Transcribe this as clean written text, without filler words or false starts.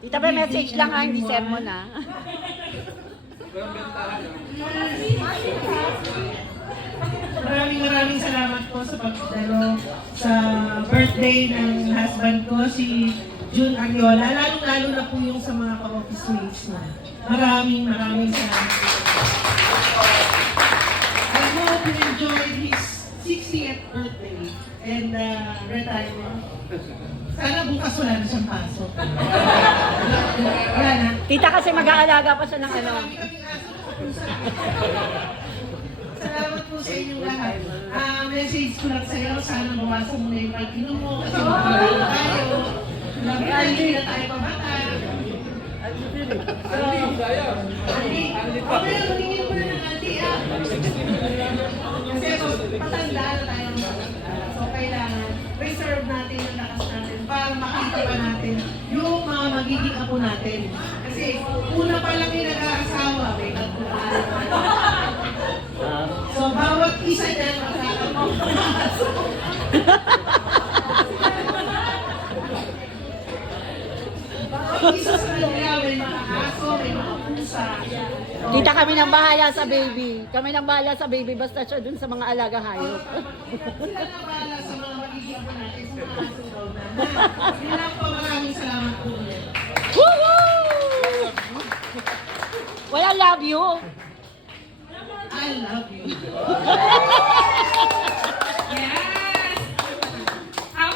Tita Be, message lang ha, hindi sermon ha. Maraming salamat po sa pagdalo sa birthday ng husband ko, si June Ariola. Lalo-lalo na po yung sa mga ka-office mates na. Maraming salamat po. I hope you enjoyed his 60th birthday and retirement. Sana bukas wala na siyang pasok. Wala na. Tita kasi mag-aalaga pa siya ng ano. Kaming aso sa pusa. Salamat po sa inyong lahat. Message ko lang sa'yo, sana bawasan mo na yung pag-inom mo kasi magkakaroon tayo. Hindi na tayo pamata. Okay, maningin mo na ng auntie kasi patanda na tayo. So kailangan reserve natin yung lakas natin para makita pa natin yung mga magiging apo natin. Kasi una pa lang yung nag-aasawa, may pagkuhan. So, bawat isa dyan magkakaroon. Bawat isa sa kanila may mga aso, may mga pusa. Tita, kami nang bahala sa baby. Kami nang bahala sa baby, basta siya dun sa mga alaga hayop. Sila na bahala sa mga magiging po natin sa mga aso daw na. Yun lang po, maraming salamat po ulit. Woohoo! Wala love you. I love you.